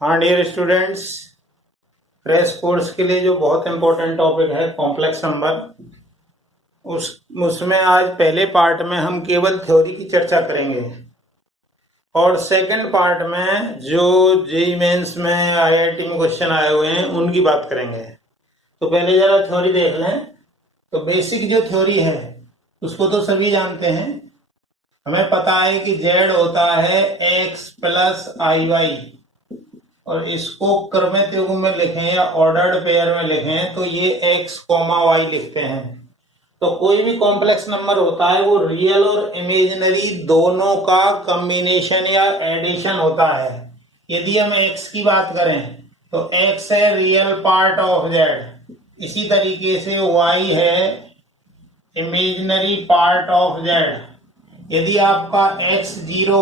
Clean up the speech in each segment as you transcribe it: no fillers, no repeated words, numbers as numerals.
हाँ dear students, crash course के लिए जो बहुत इम्पोर्टेंट टॉपिक है कॉम्प्लेक्स नंबर, उसमें आज पहले पार्ट में हम केवल थ्योरी की चर्चा करेंगे और सेकंड पार्ट में जो जेईई मेंस में आईआईटी में क्वेश्चन आए हुए हैं उनकी बात करेंगे। तो पहले जरा थ्योरी देख लें। तो बेसिक जो थ्योरी है उसको तो सभी जानते हैं। हमें पता है कि जेड होता है एक्स प्लस आई वाई, और इसको क्रमित युग्म में लिखें या ऑर्डर्ड पेयर में लिखें तो ये x, y लिखते हैं। तो कोई भी कॉम्प्लेक्स नंबर होता है वो रियल और इमेजिनरी दोनों का कॉम्बिनेशन या एडिशन होता है। यदि हम x की बात करें तो x है रियल पार्ट ऑफ z, इसी तरीके से y है इमेजिनरी पार्ट ऑफ z। यदि आपका x जीरो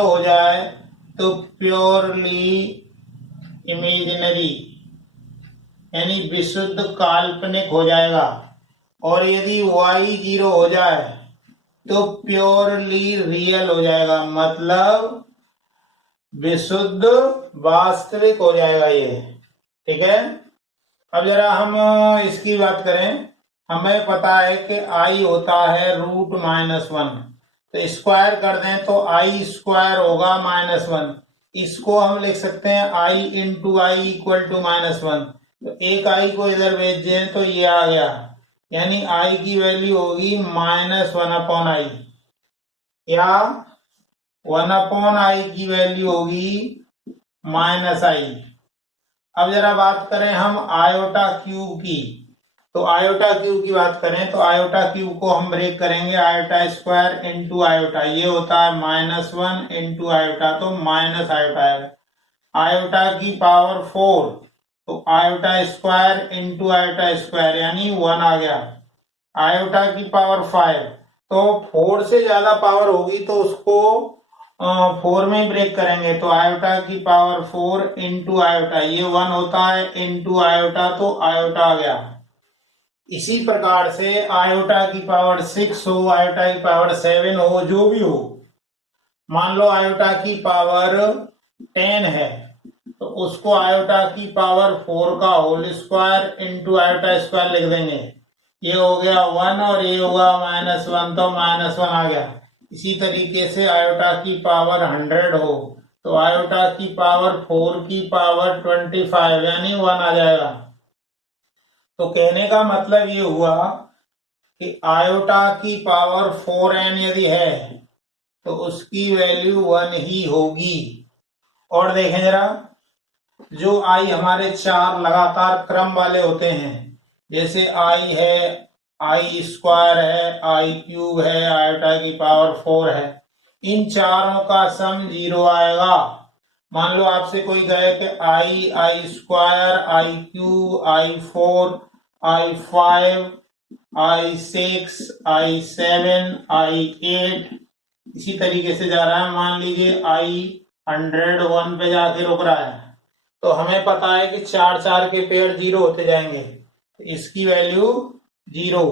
हो जाए तो प्योरली इमेजिनरी यानी विशुद्ध काल्पनिक हो जाएगा, और यदि y जीरो हो जाए तो प्योरली रियल हो जाएगा, मतलब विशुद्ध वास्तविक हो जाएगा ये। ठीक है। अब जरा हम इसकी बात करें। हमें पता है कि i होता है √-1, तो स्क्वायर कर दें तो i स्क्वायर होगा -1। इसको हम लिख सकते हैं i into I equal to -1। तो एक i को इधर भेज दें तो ये आ गया, यानी i की वैल्यू होगी -1/i, या 1/i की वैल्यू होगी -i। अब जरा बात करें हम आयोटा क्यूब की। तो आयोटा क्यूब की बात करें तो आयोटा क्यूब को हम ब्रेक करेंगे, आयोटा स्क्वायर इंटू आयोटा, ये होता है -1 इंटू आयोटा, तो माइनस आयोटा है। आयोटा की पावर 4, तो iota square into iota square यानी 1 आ गया। आयोटा की पावर 5, तो 4 से ज्यादा पावर होगी तो उसको 4 में ही ब्रेक करेंगे, तो आयोटा की पावर 4 इंटू आयोटा, ये 1 होता है इंटू आयोटा, तो आयोटा आ गया। इसी प्रकार से आयोटा की पावर 6 हो, आयोटा की पावर 7 हो, जो भी हो, मान लो आयोटा की पावर 10 है तो उसको आयोटा की पावर 4 का whole square into iota square लिख देंगे। ये हो गया 1 और ये होगा -1, तो -1 आ गया। इसी तरीके से आयोटा की पावर 100 हो तो आयोटा की पावर 4 की पावर 25 यानी 1 आ जाएगा। तो कहने का मतलब ये हुआ कि आयोटा की पावर 4n यदि है तो उसकी वैल्यू 1 ही होगी। और देखें जरा, जो i हमारे 4 लगातार क्रम वाले होते हैं, जैसे i है, i स्क्वायर है, i क्यूब है, आयोटा की पावर 4 है, इन चारों का सम 0 आएगा। मान लो आपसे कोई कहे कि i square, i cube, i4, i5, i6, i7, i8 इसी तरीके से जा रहा है। मान लीजिए i101 पे जाके रुक रहा है, तो हमें पता है कि 4 के पेयर 0 होते जाएंगे, तो इसकी वैल्यू 0,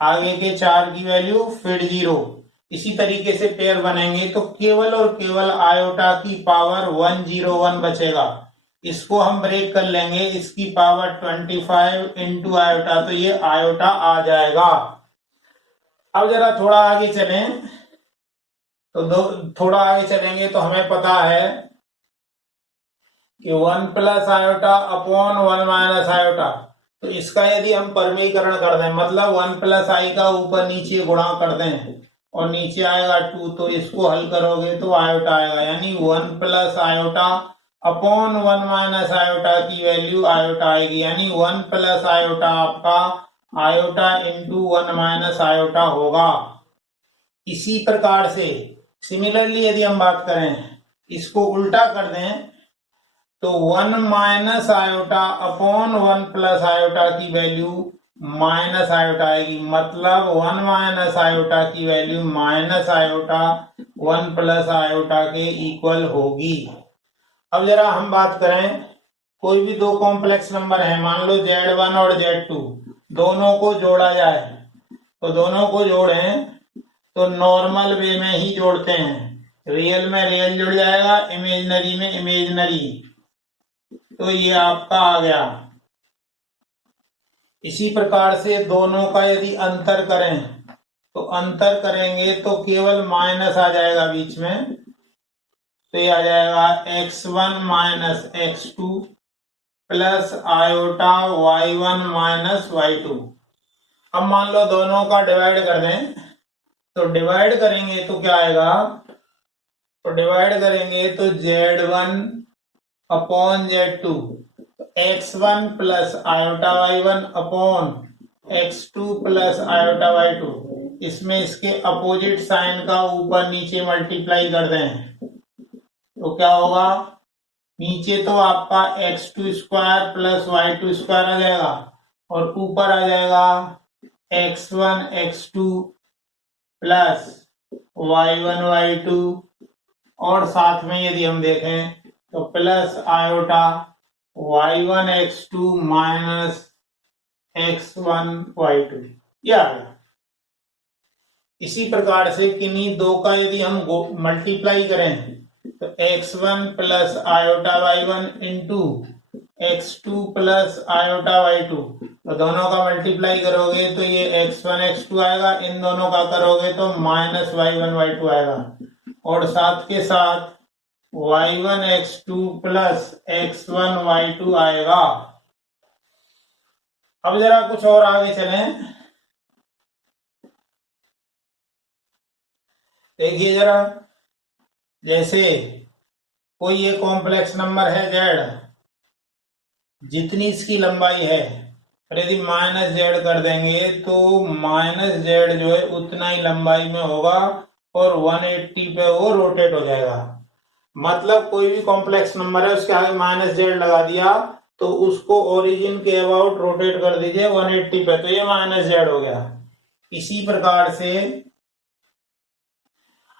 आगे के 4 की वैल्यू फिर 0। इसी तरीके से पेयर बनेंगे तो केवल और केवल आयोटा की पावर 101 बचेगा। इसको हम ब्रेक कर लेंगे, इसकी पावर 25 इंटू आयोटा, तो ये आयोटा आ जाएगा। अब जरा थोड़ा आगे चलें तो थोड़ा आगे चलेंगे तो हमें पता है कि 1 plus iota upon 1 minus iota, तो इसका यदि हम परमीकरण कर दें, मतलब 1 प्लस आई का ऊपर नीचे गुणा कर दें और नीचे आएगा 2, तो इसको हल करोगे तो आयोटा आएगा, यानी 1 plus iota upon 1 minus iota की वैल्यू आयोटा आएगी, यानी 1 प्लस आयोटा आपका आयोटा इंटू 1 माइनस आयोटा होगा। इसी प्रकार से सिमिलरली यदि हम बात करें, इसको उल्टा कर दें तो 1 minus iota upon 1 plus iota की वैल्यू माइनस आयोटा आएगी, मतलब 1 माइनस आयोटा की value minus iota 1 plus iota के इक्वल होगी। अब जरा हम बात करें, कोई भी दो कॉम्प्लेक्स नंबर है, मान लो Z1 और Z2, दोनों को जोड़ा जाए, तो दोनों को जोड़ें तो नॉर्मल वे में ही जोड़ते हैं। रियल में रियल जुड़ जाएगा, इमेजनरी में इमेजनरी, तो ये आपका आ गया। इसी प्रकार से दोनों का यदि अंतर करें तो अंतर करेंगे तो केवल माइनस आ जाएगा बीच में, तो ये आ जाएगा x1 minus x2 plus iota y1 minus y2। अब मान लो दोनों का डिवाइड कर दें, तो डिवाइड करेंगे तो क्या आएगा, तो डिवाइड करेंगे तो z1 upon z2, x1 plus iota y1 upon x2 plus iota y2, इसमें इसके अपोजिट साइन का ऊपर नीचे मल्टीप्लाई कर दें तो क्या होगा, नीचे तो आपका x2 square plus y2 square आ जाएगा और ऊपर आ जाएगा x1 x2 plus y1 y2, और साथ में यदि हम देखें तो plus iota y1 x2 minus x1 y2, ये आ गया। इसी प्रकार से किन्हीं दो का यदि हम मल्टीप्लाई करें तो x1 plus iota y1 into x2 plus iota y2, तो दोनों का मल्टीप्लाई करोगे तो ये x1 x2 आएगा, इन दोनों का करोगे तो माइनस y1 y2 आएगा, और साथ के साथ y1 x2 plus x1 y2 आएगा। अब जरा कुछ और आगे चलें, देखिए जरा, जैसे कोई ये कॉम्प्लेक्स नंबर है z, जितनी इसकी लंबाई है, और यदि माइनस z कर देंगे तो माइनस z जो है उतना ही लंबाई में होगा और 180 पे वो रोटेट हो जाएगा। मतलब कोई भी कॉम्प्लेक्स नंबर है उसके आगे माइनस z लगा दिया तो उसको ओरिजिन के अबाउट रोटेट कर दीजिए 180 पे, तो ये माइनस z हो गया। इसी प्रकार से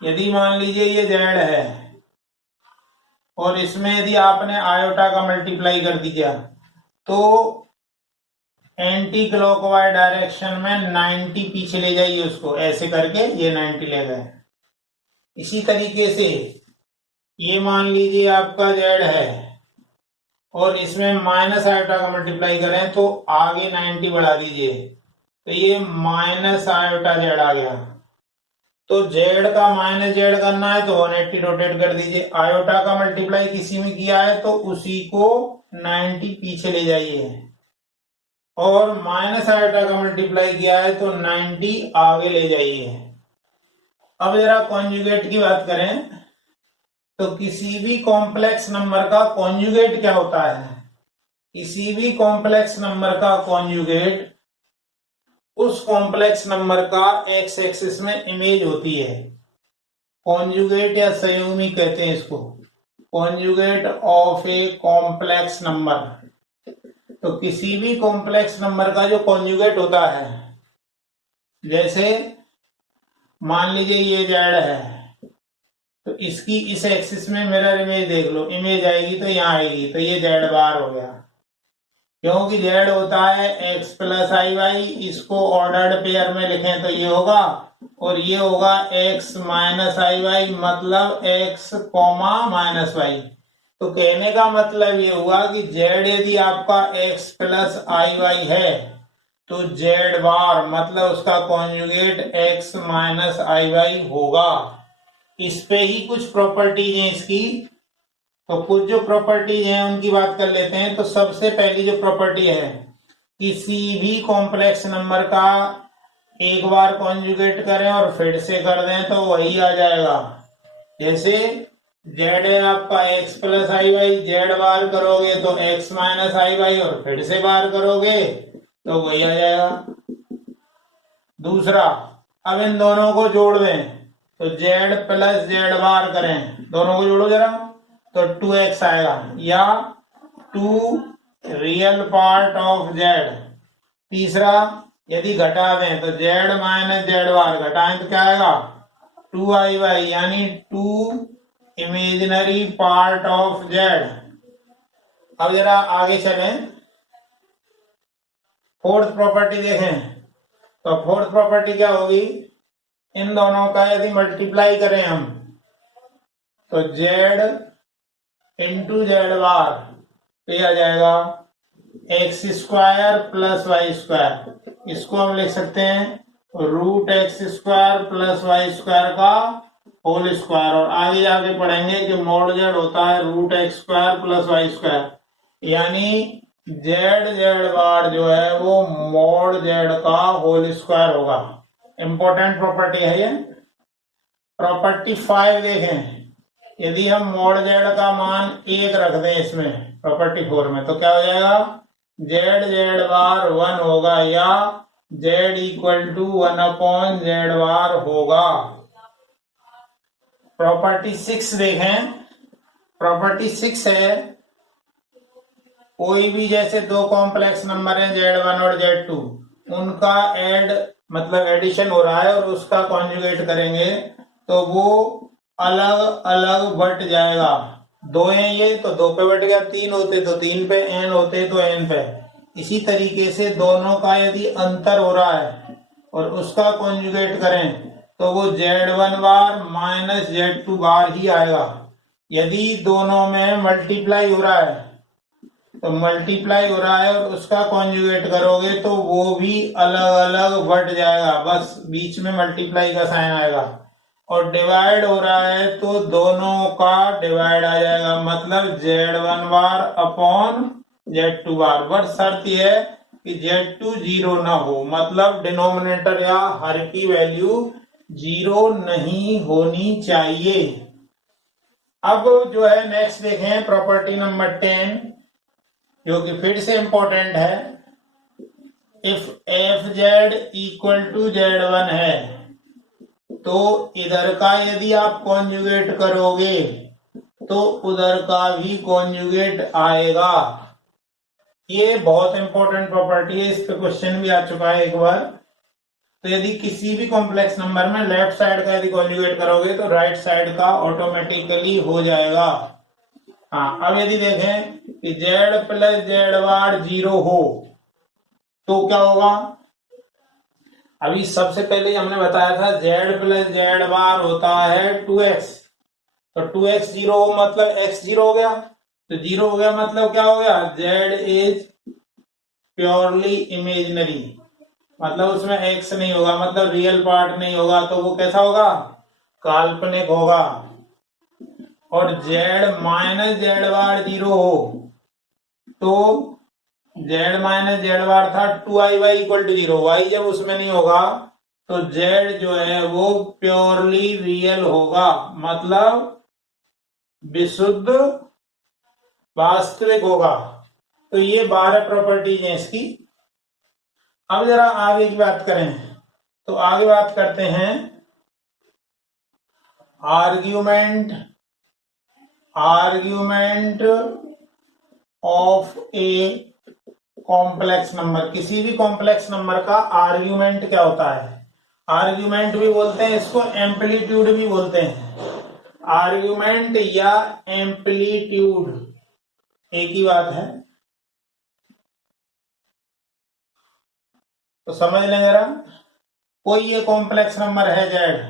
यदि मान लीजिए ये z है और इसमें यदि आपने आयोटा का मल्टीप्लाई कर दिया तो एंटी क्लॉकवाइज डायरेक्शन में 90 पीछे ले जाइए उसको, ऐसे करके ये 90 ले गए। इसी तरीके से ये मान लीजिए आपका z है और इसमें माइनस आयोटा का मल्टीप्लाई करें तो आगे 90 बढ़ा दीजिए, तो ये माइनस आयोटा z आ गया। तो z का माइनस z करना है तो 180 रोटेट कर दीजिए, आयोटा का मल्टीप्लाई किसी में किया है तो उसी को 90 पीछे ले जाइए, और माइनस आयोटा का मल्टीप्लाई किया है तो 90 आगे ले जाइए। अब जरा कॉन्जुगेट की बात करें तो किसी भी कॉम्प्लेक्स नंबर का कॉन्जुगेट क्या होता है, किसी भी कॉम्प्लेक्स नंबर का कॉन्जुगेट उस कॉम्प्लेक्स नंबर का एक्स एक्सिस में इमेज होती है। कॉन्जुगेट या संयुग्मी कहते हैं इसको, conjugate of a complex number. तो किसी भी कॉम्प्लेक्स नंबर का जो कॉन्जुगेट होता है, जैसे मान लीजिए ये जेड है तो इसकी इस एक्सिस में मिरर इमेज देख लो, इमेज आएगी तो यहाँ आएगी, तो ये जेड बार हो गया, क्योंकि जेड होता है एक्स प्लस आई वाई, इसको ऑर्डर्ड पेयर में लिखें तो ये होगा, और ये होगा एक्स माइनस आई वाई, मतलब एक्स कॉमा माइनस वाई। तो कहने का मतलब ये हुआ कि जेड यदि आपका एक्स प्लस आई वाई है तो जेड बार मतलब उसका कॉन्जुगेट एक्स माइनस आई वाई होगा। इस पे ही कुछ प्रॉपर्टीज हैं इसकी, तो कुछ जो प्रॉपर्टीज हैं उनकी बात कर लेते हैं। तो सबसे पहली जो प्रॉपर्टी है, किसी भी कॉम्प्लेक्स नंबर का एक बार कॉन्जुगेट करें और फिर से कर दें तो वही आ जाएगा। जैसे जेड है आपका एक्स प्लस आई वाई, जेड बार करोगे तो एक्स माइनस आई वाई और फिर से बार करोगे तो वही आ जाएगा। दूसरा, अब इन दोनों को जोड़ दें तो जेड प्लस जेड बार करें, दोनों को जोड़ो जरा तो 2x आएगा, या 2 रियल पार्ट ऑफ जेड। तीसरा, यदि घटा दें तो जेड माइनस जेड बार घटाएं तो क्या आएगा 2i/, यानी 2 इमेजिनरी पार्ट ऑफ जेड। अब जरा आगे चलें, फोर्थ प्रॉपर्टी देखें। तो फोर्थ प्रॉपर्टी क्या होगी, इन दोनों का यदि मल्टीप्लाई करें हम तो जेड इंटू जेड बार तो ये आ जाएगा x square plus y square. इसको हम लिख सकते हैं root x square plus y square का होल स्क्वायर। और आगे जाके पढ़ेंगे कि मॉड जेड होता है root x square plus y square, यानी जेड जेड बार जो है वो मॉड जेड का होल स्क्वायर होगा। इंपॉर्टेंट प्रॉपर्टी है ये। प्रॉपर्टी 5 देखें, यदि हम मॉड जेड का मान 1 रख दें इसमें प्रॉपर्टी 4 में तो क्या हो जाएगा, जेड जेड बार 1 होगा या Z equal to 1 upon Z bar होगा। प्रॉपर्टी 6 देखें, प्रॉपर्टी 6 है कोई भी जैसे दो कॉम्प्लेक्स नंबर हैं z1 और z2, उनका ऐड मतलब एडिशन हो रहा है और उसका कॉन्जुगेट करेंगे तो वो अलग अलग बट जाएगा। 2 हैं ये तो 2 पे बट गया, 3 होते तो 3 पे, n होते तो n पे। इसी तरीके से दोनों का यदि अंतर हो रहा है और उसका कॉन्जुगेट करें तो वो z1 बार माइनस z2 बार ही आएगा। यदि दोनों में मल्टीप्लाई हो रहा है तो मल्टीप्लाई हो रहा है और उसका कॉन्जुगेट करोगे तो वो भी अलग अलग बट जाएगा, बस बीच में मल्टीप्लाई का साइन आएगा। और डिवाइड हो रहा है तो दोनों का डिवाइड आ जाएगा, मतलब z1 bar upon z2 bar. But शर्त यह है कि z2 जीरो ना हो, मतलब डिनोमिनेटर या हर की वैल्यू जीरो नहीं होनी चाहिए। अब जो है नेक्स्ट देखें प्रॉपर्टी नंबर 10 जो कि फिर से इंपॉर्टेंट है। If f z equal to z1 है तो इधर का यदि आप कॉन्जुगेट करोगे तो उधर का भी कॉन्जुगेट आएगा। ये बहुत इंपॉर्टेंट प्रॉपर्टी है, इस पे क्वेश्चन भी आ चुका है एक बार। तो यदि किसी भी कॉम्प्लेक्स नंबर में लेफ्ट साइड का यदि कॉन्जुगेट करोगे तो राइट साइड का ऑटोमेटिकली हो जाएगा। हाँ, अब यदि देखें कि z प्लस जेड बार 0 हो तो क्या होगा। अभी सबसे पहले हमने बताया था z प्लस जेड बार होता है 2x, तो 2x 0 हो मतलब x 0 हो गया, तो 0 हो गया मतलब क्या हो गया, z इज प्योरली इमेजिनरी, मतलब उसमें x नहीं होगा, मतलब रियल पार्ट नहीं होगा, तो वो कैसा होगा, काल्पनिक होगा। और z माइनस जेड बार 0 हो तो z माइनस जेड बार था 2i इक्वल टू 0, y जब उसमें नहीं होगा तो z जो है वो प्योरली रियल होगा, मतलब विशुद्ध वास्तविक होगा। तो ये 12 प्रॉपर्टीज हैं इसकी। अब जरा आगे की बात करें तो आगे बात करते हैं argument of a complex number. किसी भी कॉम्प्लेक्स नंबर का आर्ग्यूमेंट क्या होता है, आर्ग्यूमेंट भी बोलते हैं इसको, एम्पलीट्यूड भी बोलते हैं। आर्ग्यूमेंट या एम्पलीट्यूड एक ही बात है, तो समझ लें जरा। कोई ये कॉम्प्लेक्स नंबर है जेड,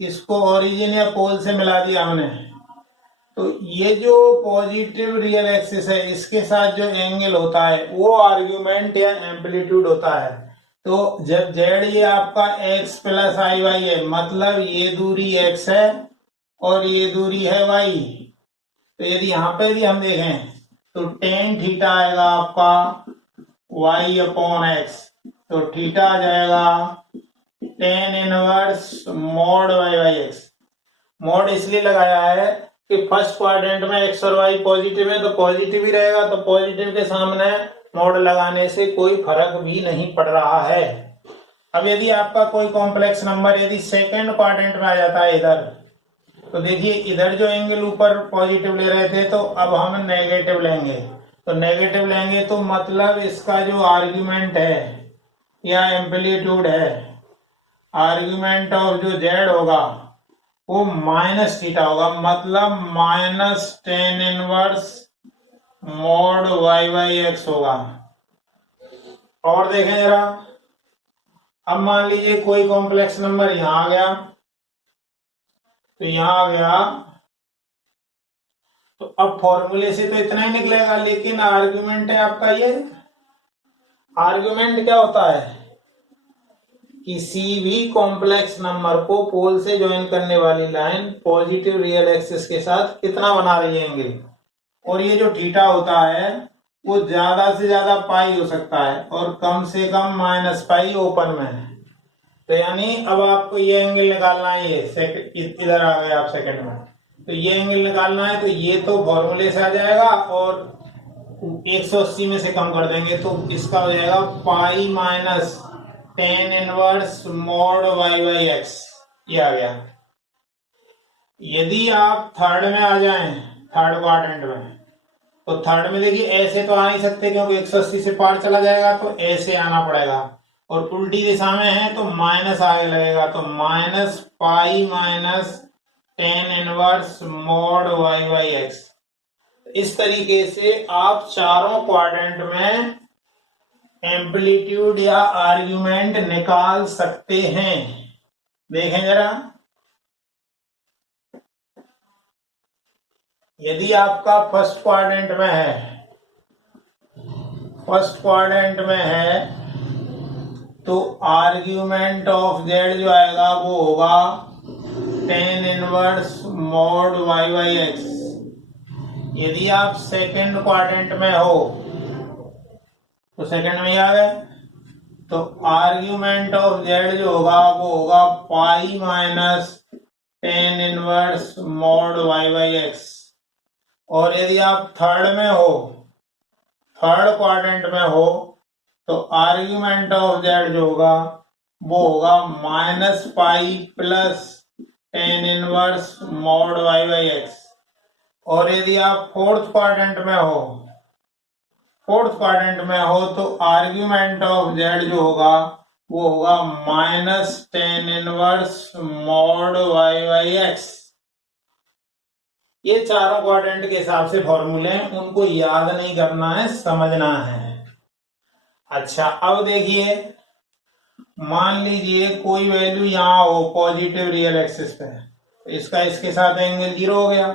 इसको ओरिजिन या पोल से मिला दिया हमने, तो ये जो पॉजिटिव रियल एक्सिस है इसके साथ जो एंगल होता है वो आर्ग्यूमेंट या एम्पलीट्यूड होता है। तो जब जेड ये आपका x प्लस आई वाई है, मतलब ये दूरी x है और ये दूरी है y, तो यदि यहाँ पे भी हम देखें तो टेन थीटा आएगा आपका y अपॉन x, तो थीटा आ जाएगा ten inverse mod y by x। Mod इसलिए लगाया है कि फर्स्ट क्वाड्रेंट में x और y पॉजिटिव है तो पॉजिटिव ही रहेगा, तो पॉजिटिव के सामने मॉड लगाने से कोई फर्क भी नहीं पड़ रहा है। अब यदि आपका कोई कॉम्प्लेक्स नंबर यदि सेकंड क्वाड्रेंट में आ जाता है इधर, तो देखिए इधर जो एंगल ऊपर पॉजिटिव ले रहे थे तो अब हम नेगेटिव लेंगे, तो नेगेटिव लेंगे तो मतलब इसका जो आर्ग्यूमेंट है या एम्पलीट्यूड है, आर्ग्यूमेंट ऑफ जो जेड होगा वो माइनस थीटा होगा, मतलब minus tan inverse mod Y by x होगा। और देखें जरा, अब मान लीजिए कोई कॉम्प्लेक्स नंबर यहां आ गया, तो यहां आ गया तो अब फॉर्मूले से तो इतना ही निकलेगा, लेकिन आर्ग्यूमेंट है आपका ये। आर्ग्यूमेंट क्या होता है? किसी भी कॉम्प्लेक्स नंबर को पोल से ज्वाइन करने वाली लाइन पॉजिटिव रियल एक्सिस के साथ कितना बना रही है एंगल, और ये जो थीटा होता है वो ज्यादा से ज्यादा पाई हो सकता है और कम से कम माइनस पाई ओपन में है। तो यानी अब आपको ये एंगल निकालना है, ये सेकंड इधर आ गए आप सेकंड में, तो ये एंगल निकालना है, तो ये तो फॉर्मूले से आ जाएगा और 180 में से कम कर देंगे तो इसका हो जाएगा pi minus tan inverse mod Y by x, ये आ गया। यदि आप थर्ड में आ जाएं, थर्ड क्वाड्रेंट में, तो थर्ड में देखिए ऐसे तो आ नहीं सकते क्योंकि 180 से पार चला जाएगा, तो ऐसे आना पड़ेगा, और उल्टी दिशा में है तो माइनस आगे लगेगा, तो minus pi minus tan inverse mod Y by x. इस तरीके से आप चारों क्वाड्रेंट में एम्पलीट्यूड या आर्ग्यूमेंट निकाल सकते हैं। देखें जरा, यदि आपका फर्स्ट क्वाड्रेंट में है, फर्स्ट क्वाड्रेंट में है, तो आर्ग्यूमेंट ऑफ जेड जो आएगा वो होगा tan inverse mod Y by x. यदि आप सेकंड क्वाड्रेंट में हो, तो सेकंड में ही आ गए, तो आर्ग्यूमेंट ऑफ जेड जो होगा वो होगा pi minus tan inverse mod Y by x. और यदि आप थर्ड में हो, थर्ड क्वाड्रेंट में हो, तो आर्ग्यूमेंट ऑफ जेड जो होगा वो होगा minus pi plus tan inverse mod Y by x. और यदि आप फोर्थ क्वाड्रेंट में हो, फोर्थ क्वाड्रेंट में हो, तो आर्ग्यूमेंट ऑफ जेड जो होगा वो होगा minus tan inverse mod Y by x. ये चारों क्वाड्रेंट के हिसाब से फॉर्मूले हैं, उनको याद नहीं करना है, समझना है। अच्छा, अब देखिए, मान लीजिए कोई वैल्यू यहाँ हो पॉजिटिव रियल एक्सिस पे, इसका इसके साथ एंगल 0 हो गया।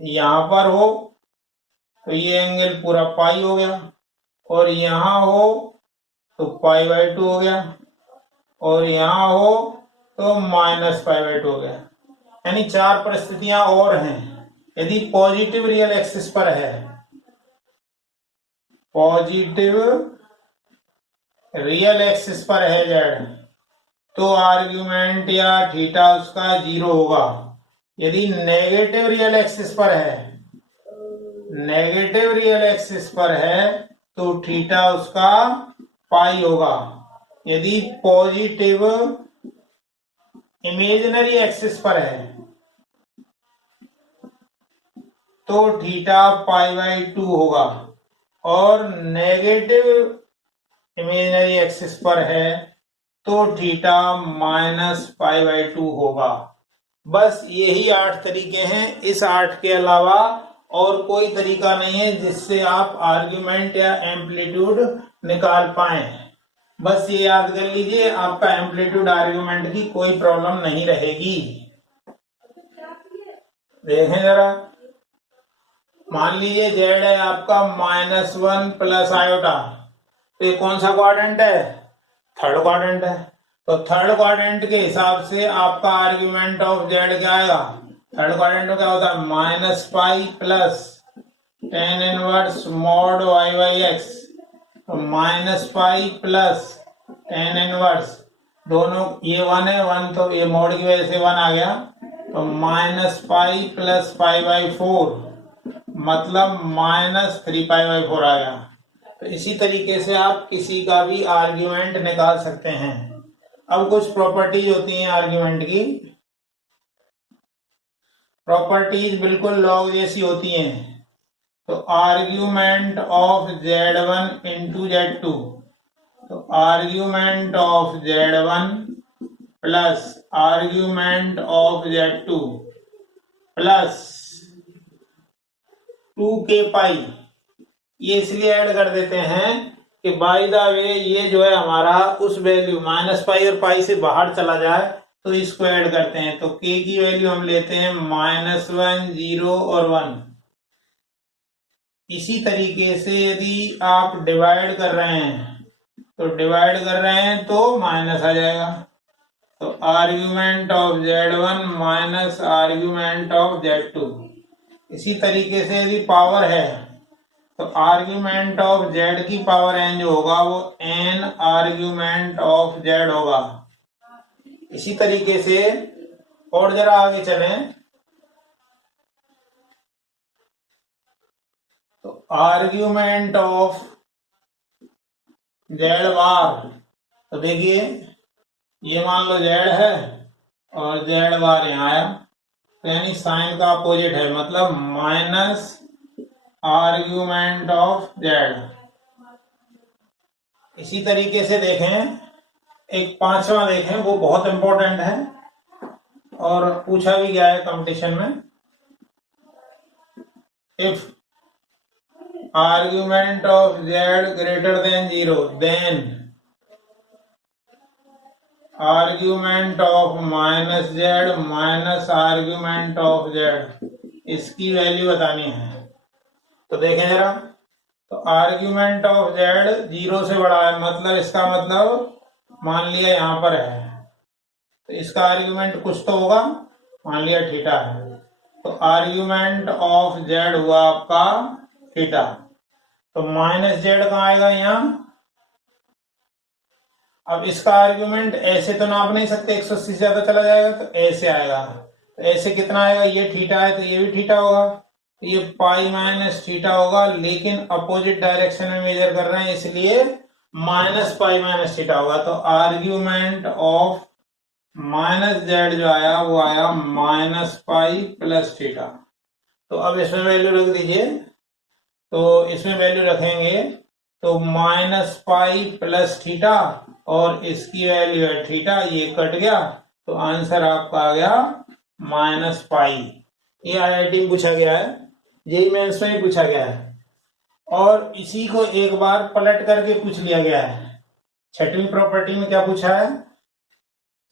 यहाँ पर हो तो ये एंगल पूरा पाई हो गया, और यहाँ हो तो पाई बाई 2 हो गया, और यहाँ हो तो माइनस पाई बाई 2 हो गया। यानी चार परिस्थितियां और हैं। यदि पॉजिटिव रियल एक्सिस पर है, पॉजिटिव रियल एक्सिस पर है जेड, तो आर्ग्यूमेंट या थीटा उसका 0 होगा। यदि नेगेटिव रियल एक्सिस पर है, नेगेटिव रियल एक्सिस पर है, तो थीटा उसका पाई होगा। यदि पॉजिटिव इमेजिनरी एक्सिस पर है, तो थीटा पाई बाई 2 होगा, और नेगेटिव इमेजिनरी एक्सिस पर है तो थीटा माइनस पाई बाई 2 होगा। बस यही 8 तरीके हैं, इस 8 के अलावा और कोई तरीका नहीं है जिससे आप आर्ग्यूमेंट या एम्पलीट्यूड निकाल पाए। बस ये याद कर लीजिए, आपका एम्पलीट्यूड आर्ग्यूमेंट की कोई प्रॉब्लम नहीं रहेगी। देखें जरा, मान लीजिए जेड है आपका -1 प्लस आयोटा, तो ये कौन सा क्वाड्रेंट है? थर्ड क्वाड्रेंट है। तो थर्ड क्वाड्रेंट के हिसाब से आपका आर्ग्यूमेंट ऑफ जेड क्या आएगा? थर्ड क्वाड्रेंट में क्या होता है? Minus pi plus tan inverse mod Y by X. तो minus pi plus tan inverse, दोनों ये 1 है, 1 तो ये मॉड की वजह से 1 आ गया, तो minus pi plus pi by 4, मतलब माइनस 3 पाई बाई 4 आ गया। तो इसी तरीके से आप किसी का भी आर्ग्यूमेंट निकाल सकते हैं। अब कुछ प्रॉपर्टीज होती हैं आर्ग्यूमेंट की। प्रॉपर्टीज बिल्कुल लॉग जैसी होती हैं। तो argument of Z1 into Z2, तो argument of Z1 plus argument of Z2 plus 2k पाई, ये इसलिए ऐड कर देते हैं कि बाय द वे ये जो है हमारा उस वैल्यू माइनस पाई और पाई से बाहर चला जाए तो इसको ऐड करते हैं। तो k की वैल्यू हम लेते हैं -1, 0 और 1। इसी तरीके से यदि आप डिवाइड कर रहे हैं तो माइनस आ जाएगा। तो argument of Z1 minus argument of Z2। इसी तरीके से यदि पावर है तो आर्ग्यूमेंट ऑफ Z की पावर n जो होगा वो n आर्ग्यूमेंट ऑफ Z होगा। इसी तरीके से और जरा आगे चलें तो आर्ग्यूमेंट ऑफ Z बार, तो देखिए ये मान लो Z है और Z बार यहाँ आया, तो यानी साइन का अपोजिट है, मतलब माइनस आर्ग्यूमेंट ऑफ Z। इसी तरीके से देखें एक पांचवा देखें, वो बहुत इंपॉर्टेंट है और पूछा भी गया है कंपटीशन में। If argument of Z greater than 0 then argument of minus Z minus argument of Z, इसकी वैल्यू बतानी है। तो देखें जरा, तो आर्ग्यूमेंट ऑफ Z 0 से बड़ा है, मतलब इसका मतलब मान लिया यहाँ पर है, तो इसका आर्ग्यूमेंट कुछ तो होगा, मान लिया थीटा है, तो आर्ग्यूमेंट ऑफ Z हुआ आपका थीटा। तो माइनस Z कहाँ आएगा यहाँ। अब इसका आर्ग्यूमेंट ऐसे तो नाप नहीं सकते, 180 से ज्यादा चला जाएगा, तो ऐसे आएगा। तो ऐसे कितना आएगा, ये थीटा है तो ये भी थीटा होगा, तो ये पाई माइनस थीटा होगा, लेकिन अपोजिट डायरेक्शन में मेजर कर रहे हैं इसलिए माइनस पाई माइनस थीटा होगा। तो आर्ग्यूमेंट ऑफ माइनस Z जो आया वो आया माइनस पाई प्लस थीटा। तो अब इसमें वैल्यू रख दीजिए, तो इसमें वैल्यू रखेंगे तो माइनस पाई प्लस थीटा और इसकी वैल्यू है थीटा, ये कट गया, तो आंसर आपका आ गया माइनस पाई। ये IIT में पूछा गया है, जेईई मेंस में भी पूछा गया है, और इसी को एक बार पलट करके पूछ लिया गया है। छठवीं प्रॉपर्टी में क्या पूछा है,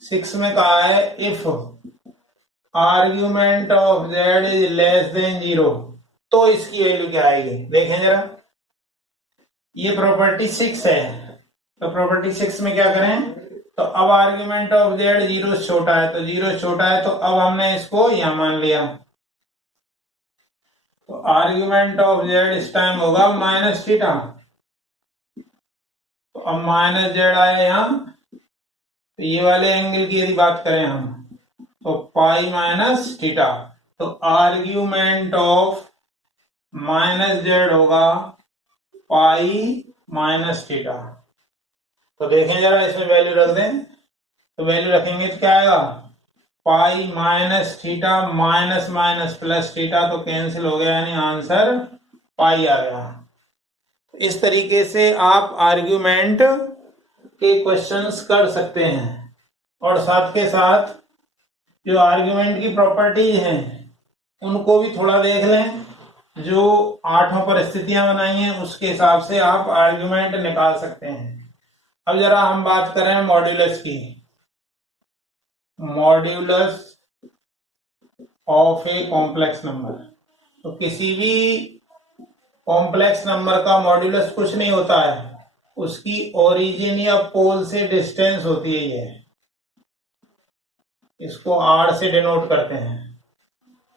6 में कहा है if argument of Z is less than 0, तो इसकी वैल्यू क्या आएगी। देखें जरा, ये प्रॉपर्टी 6 है, तो प्रॉपर्टी 6 में क्या करें, तो अब आर्ग्यूमेंट ऑफ Z 0 से छोटा है, तो 0 से छोटा है, तो अब हमने इसको यहां मान लिया, तो आर्ग्यूमेंट ऑफ Z इस टाइम होगा माइनस थीटा। तो अब माइनस Z आया यहां, तो ये वाले एंगल की यदि बात करें हम तो पाई माइनस थीटा, तो आर्ग्यूमेंट ऑफ माइनस Z होगा पाई माइनस थीटा। तो देखें जरा, इसमें वैल्यू रख दें, तो वैल्यू रखेंगे तो क्या आएगा, pi minus theta minus minus plus theta, तो कैंसिल हो गया, यानी आंसर पाई आ गया। इस तरीके से आप आर्ग्यूमेंट के क्वेश्चंस कर सकते हैं, और साथ के साथ जो आर्ग्यूमेंट की प्रॉपर्टीज हैं उनको भी थोड़ा देख लें, जो 8 परिस्थितियां बनाई हैं उसके हिसाब से आप आर्ग्यूमेंट निकाल सकते हैं। अब जरा हम बात करें मॉड्यूलस की, modulus of a complex number. तो किसी भी कॉम्प्लेक्स नंबर का मॉड्यूलस कुछ नहीं होता है, उसकी ओरिजिन या पोल से डिस्टेंस होती है, ये इसको R से डिनोट करते हैं।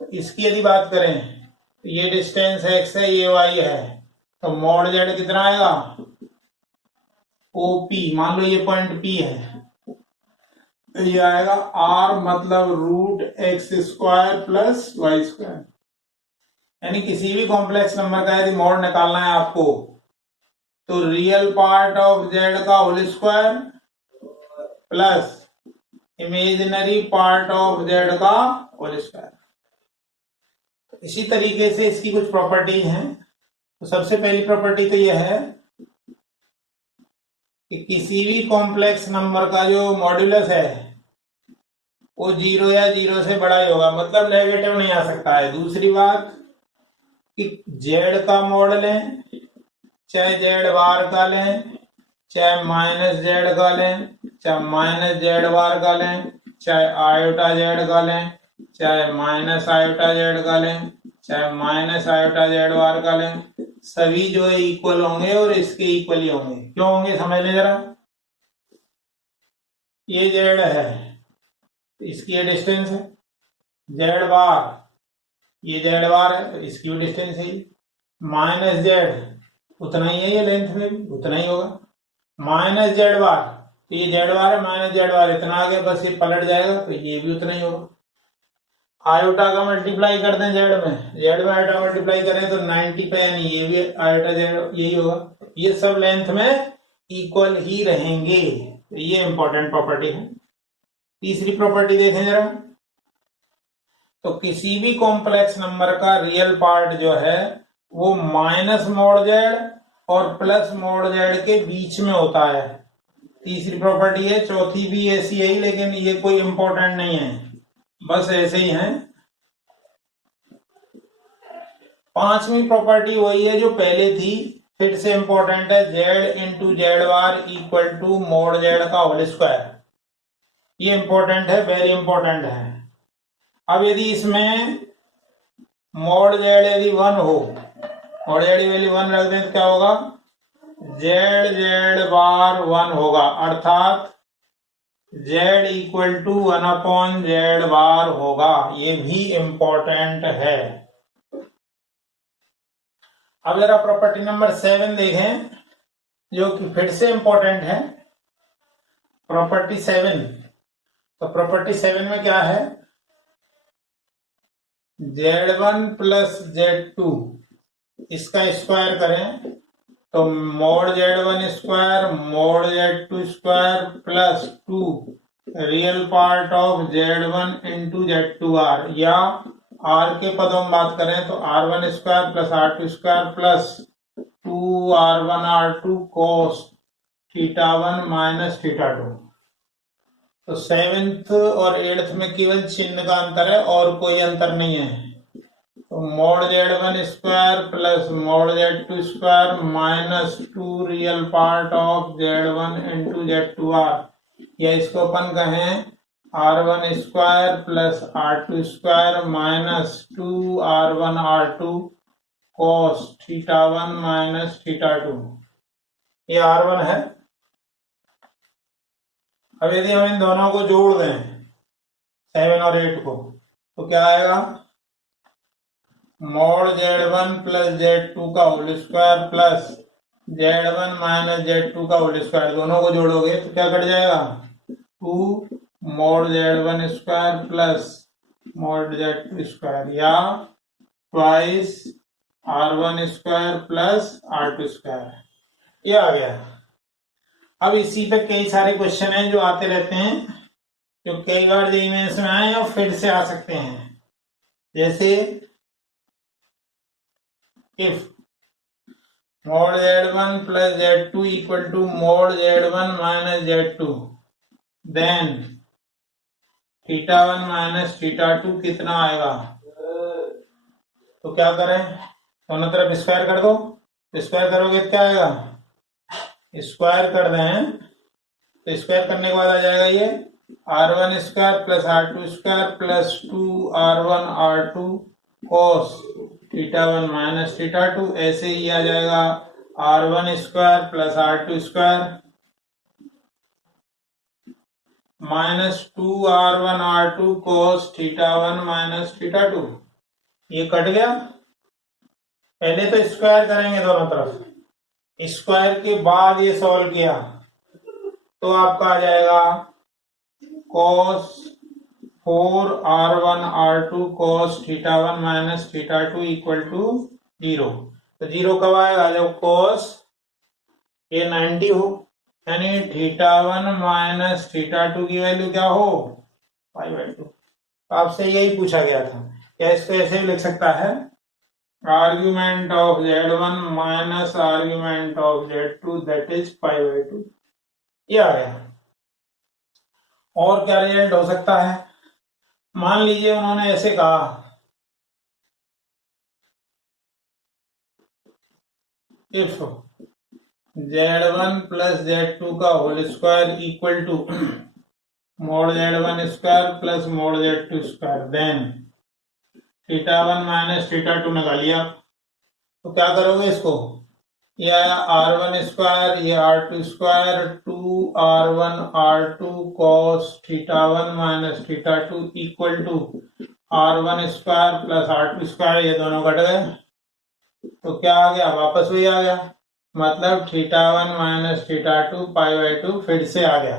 तो इसकी यदि बात करें तो ये डिस्टेंस x है, ये y है, तो मॉड Z कितना आएगा, OP, मान लो ये पॉइंट P है, तो ये आएगा R मतलब root x square plus y square. यानी किसी भी कॉम्प्लेक्स नंबर का यदि मॉड निकालना है आपको, तो रियल पार्ट ऑफ Z का whole square plus imaginary part of Z का होल स्क्वायर। इसी तरीके से इसकी कुछ प्रॉपर्टी हैं। तो सबसे पहली प्रॉपर्टी तो यह है कि किसी भी कॉम्प्लेक्स नंबर का जो मॉड्यूलस है वो 0 या 0 से बड़ा ही होगा, मतलब नेगेटिव नहीं आ सकता है। दूसरी बात कि Z का मॉड लें, चाहे Z बार का लें, चाहे माइनस Z का लें, चाहे माइनस Z बार का लें, चाहे आयोटा Z का लें, चाहे माइनस आयोटा Z का लें, चाहे माइनस आयोटा Z बार का लें, सभी जो है इक्वल होंगे और इसके इक्वल ही होंगे। क्यों होंगे समझ ले जरा। ये जेड है, इसकी ये डिस्टेंस है, जेड बार, ये जेड बार है तो इसकी भी डिस्टेंस है, माइनस जेड उतना ही है, ये लेंथ में भी उतना ही होगा, माइनस जेड बार, तो ये जेड बार है माइनस जेड बार इतना आगे, बस ये पलट जाएगा तो ये भी उतना ही होगा। आयोटा का मल्टीप्लाई कर दें जेड में आयोटा मल्टीप्लाई करें तो 90 पे, यानी ये भी आयोटा जेड यही होगा। ये सब लेंथ में इक्वल ही रहेंगे, तो ये इंपॉर्टेंट प्रॉपर्टी है। तीसरी प्रॉपर्टी देखें जरा, तो किसी भी कॉम्प्लेक्स नंबर का रियल पार्ट जो है वो माइनस मॉड जेड और प्लस मॉड जेड के बीच में होता है। तीसरी प्रॉपर्टी है, चौथी भी ऐसी है, लेकिन ये कोई इंपॉर्टेंट नहीं है, बस ऐसे ही है। पांचवी प्रॉपर्टी वही है जो पहले थी, फिर से इंपॉर्टेंट है, Z into Z bar equal to mod Z का होल स्क्वायर। ये इंपॉर्टेंट है, वेरी इंपॉर्टेंट है। अब यदि इसमें मॉड जेड यदि 1 हो, मॉड जेड की वैल्यू 1 रख दें तो क्या होगा, जेड जेड बार 1 होगा, अर्थात Z equal to 1 upon Z bar होगा। ये भी इंपॉर्टेंट है। अब जरा प्रॉपर्टी नंबर 7 देखें, जो कि फिर से इंपॉर्टेंट है, प्रॉपर्टी 7। तो प्रॉपर्टी 7 में क्या है, Z1 प्लस Z2 इसका स्क्वायर करें तो mod Z1 square mode Z2 square plus 2 real part of Z1 into Z2R, या R के पदों में बात करें तो R1 square plus R2 square plus 2R1R2 cos θ1 minus θ2। तो 7th और 8th में केवल चिन्ह का अंतर है और कोई अंतर नहीं है। तो mod Z1 square plus mod Z2 square minus 2 real part of Z1 into Z2R, या इसको अपन कहें R1 square plus R2 square minus 2R1R2 cos θ1 minus θ2। ये R1 है। अब यदि हम इन दोनों को जोड़ दें 7 और 8 को, तो क्या आएगा, मोड Z1 प्लस Z2 का whole square plus Z1 minus Z2 का होल स्क्वायर, दोनों को जोड़ोगे तो क्या कट जाएगा, 2 mod Z1 square plus mod Z2 square, या twice R1 square plus R2 square. ये आ गया। अब इसी पे कई सारे क्वेश्चन हैं जो आते रहते हैं, जो कई बार जेईई मेंस में आए और फिर से आ सकते हैं। जैसे if mod Z1 plus Z2 equal to mod Z1 minus Z2, then θ1 minus θ2 कितना आएगा। तो क्या करें, दोनों तरफ स्क्वायर कर दो, स्क्वायर करोगे तो क्या आएगा, स्क्वायर कर दें तो स्क्वायर करने के बाद आ जाएगा ये R1 square plus R2 square plus 2R1R2 cos θ1 minus θ2। ऐसे ही आ जाएगा R1 square plus R2 square minus 2R1R2 cos θ1 minus θ2। ये कट गया। पहले तो स्क्वायर करेंगे दोनों तरफ, स्क्वायर के बाद ये सॉल्व किया तो आपका आ जाएगा cos 4R1R2 cos θ1 minus θ2 equal to 0। तो 0 कब आएगा, जब cos ये 90 हो, यानी θ1 माइनस θ2 की वैल्यू क्या हो, π/2। तो आपसे यही पूछा गया था। या इसको ऐसे भी लिख सकता है, argument of Z1 minus argument of Z2 that is π/2। ये आ गया। और क्या रिजल्ट हो सकता है, मान लीजिए उन्होंने ऐसे कहा, इफ Z1 प्लस Z2 का whole square equal to mod Z1 square plus mod Z2 square, then θ1 minus θ2 निकालिए आप, तो क्या करोगे इसको, ये आया r1 स्क्वायर, ये r2 square, 2r1 r2 cos θ1 minus θ2 equal to r1 square plus r2 square, ये दोनों कट गए तो क्या आ गया, वापस वही आ गया, मतलब θ1 माइनस θ2 π/2 फिर से आ गया।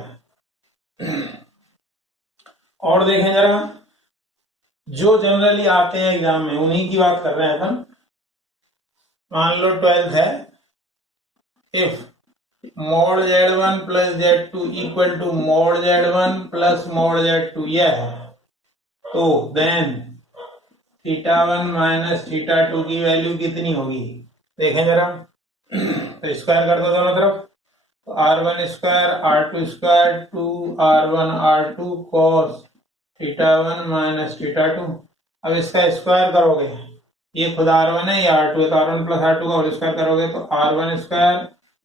और देखें जरा, जो जनरली आते हैं एग्जाम में उन्हीं की बात कर रहे हैं अपन। मान लो 12th है, if mod z1 plus z2 equal to mod z1 plus mod z2 यह है, तो देन θ1 माइनस θ2 की वैल्यू कितनी होगी, देखें जरा। तो स्क्वायर कर दो दोनों तरफ, तो r1 square r2 square 2r1 r2 cos θ1 minus θ2। अब इसका स्क्वायर करोगे, ये खुद r1 है, ये r2 है, तो r1 प्लस r2 का होल स्क्वायर करोगे तो r1 square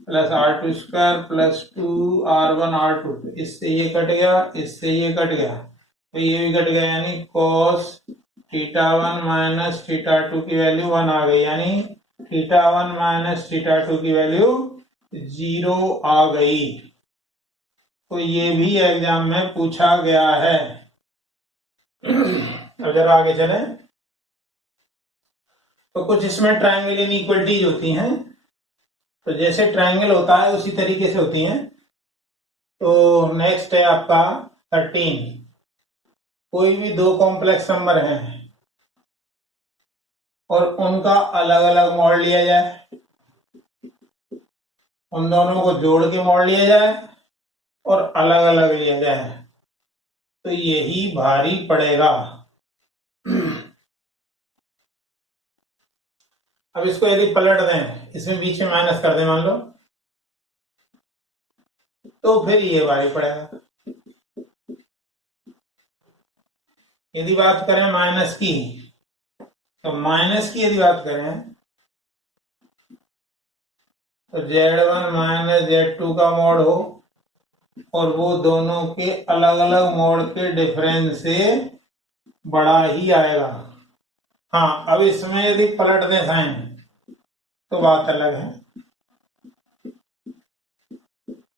plus r2 square plus 2r1 r2, इससे ये कट गया, इससे ये कट गया, तो ये भी कट गया, यानी cos θ1 माइनस θ2 की वैल्यू 1 आ गई, यानी θ1 माइनस θ2 की वैल्यू 0 आ गई। तो ये भी एग्जाम में पूछा गया है। अब जरा आगे चले, तो कुछ इसमें ट्रायंगल इनइक्वालिटीज होती हैं, तो जैसे ट्रायंगल होता है उसी तरीके से होती हैं। तो नेक्स्ट है आपका 13, कोई भी दो कॉम्प्लेक्स नंबर हैं और उनका अलग अलग मॉड लिया जाए, उन दोनों को जोड़ के मॉड लिया जाए और अलग अलग लिया जाए, तो यही भारी पड़ेगा। अब इसको यदि पलट दें, इसमें बीच में माइनस कर दें मान लो, तो फिर ये भारी पड़ेगा। यदि बात करें माइनस की, तो माइनस की यदि बात करें तो z1 माइनस z2 का मॉड हो और वो दोनों के अलग अलग मॉड के डिफरेंस से बड़ा ही आएगा। हाँ, अब इसमें यदि पलट दें साइन तो बात अलग है,